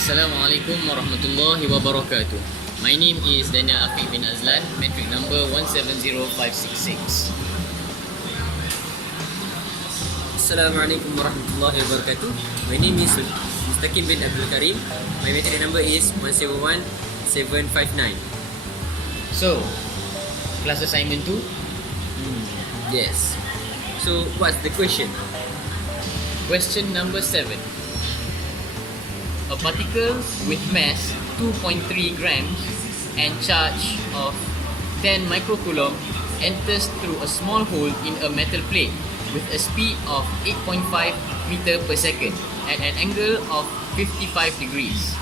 Assalamualaikum warahmatullahi wabarakatuh. My name is Daniel Afiq bin Azlan, metric number 170566. Assalamualaikum warahmatullahi wabarakatuh. My name is Mustaqim bin Abdul Karim. My metric number is 171759. So, class assignment 2. Yes. So, what's the question? Question number 7. A particle with mass 2.3 grams and charge of 10 microcoulomb enters through a small hole in a metal plate with a speed of 8.5 meter per second at an angle of 55 degrees.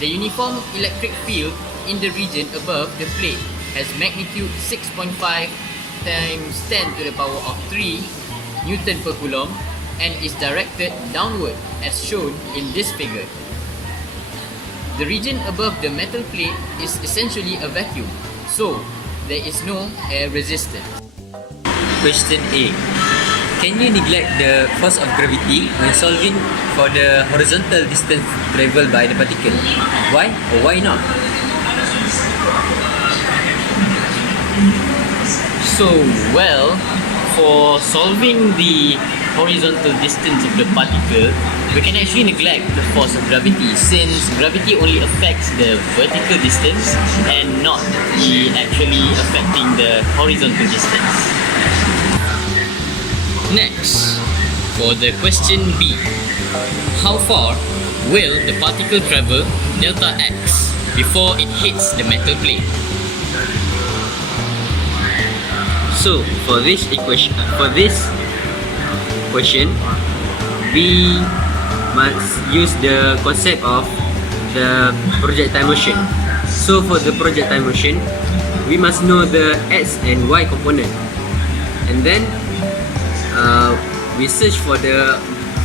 The uniform electric field in the region above the plate has magnitude 6.5 times 10 to the power of 3 Newton per coulomb and is directed downward as shown in this figure. The region above the metal plate is essentially a vacuum, so there is no air resistance. Question A. Can you neglect the force of gravity when solving for the horizontal distance traveled by the particle? Why or why not? So, well, for solving the horizontal distance of the particle, we can actually neglect the force of gravity since gravity only affects the vertical distance and not the actually affecting the horizontal distance. Next, for the question B, how far will the particle travel delta x before it hits the metal plate? So, for this question, we must use the concept of the projectile motion. So, for the projectile motion, we must know the x and y component, and then we search for the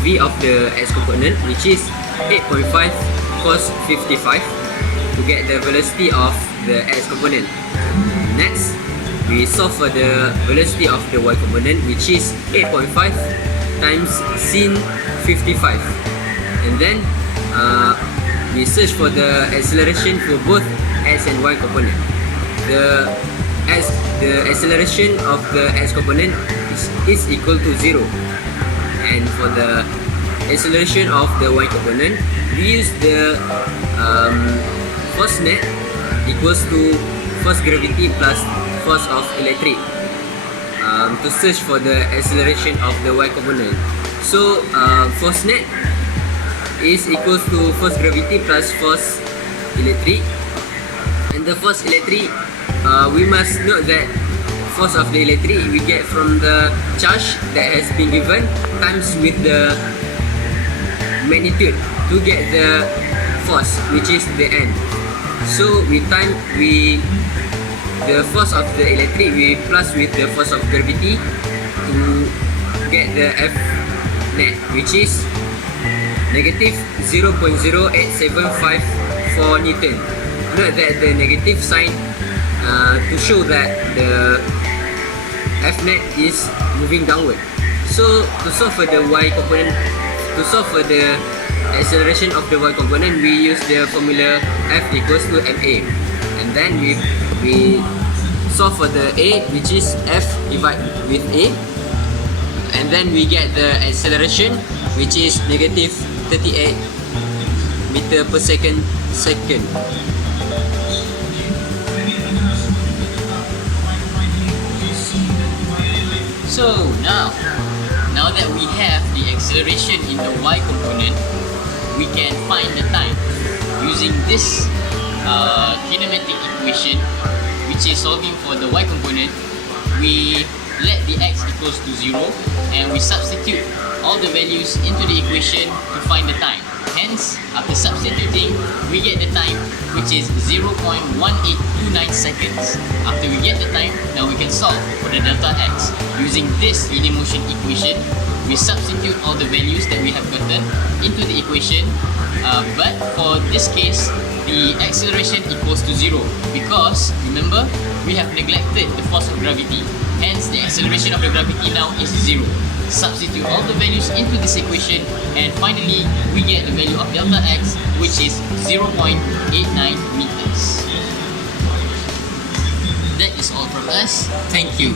v of the x component, which is 8.5 cos 55, to get the velocity of the x component. Next, we solve for the velocity of the y component, which is 8.5 times sin 55, and then we search for the acceleration for both x and y component. The acceleration of the x component is equal to 0, and for the acceleration of the y component, we use the force net equals to force gravity plus force of electric to search for the acceleration of the y component. So force net is equals to force gravity plus force electric, and the force electric, we must note that force of the electric we get from the charge that has been given times with the magnitude to get the force, which is the n. So the force of the electric we plus with the force of gravity to get the F net, which is negative 0.08754 Newton. Note that the negative sign to show that the F net is moving downward. So to solve for the y component, to solve for the acceleration of the y component, we use the formula F equals to ma, and then we solve for the a, which is F divided with a, and then we get the acceleration, which is negative 38 meter per second. So now that we have the acceleration in the y component, we can find the time using this kinematic equation, which is solving for the y component. We let the x equals to 0 and we substitute all the values into the equation to find the time. Hence, after substituting, we get the time, which is 0.1829 seconds. After we get the time, now we can solve for the delta x. Using this linear motion equation, we substitute all the values that we have gotten into the equation, but for this case, the acceleration equals to 0 because, remember, we have neglected the force of gravity. Hence, the acceleration of the gravity now is 0. Substitute all the values into this equation, and finally, we get the value of delta x, which is 0.89 meters. That is all from us. Thank you.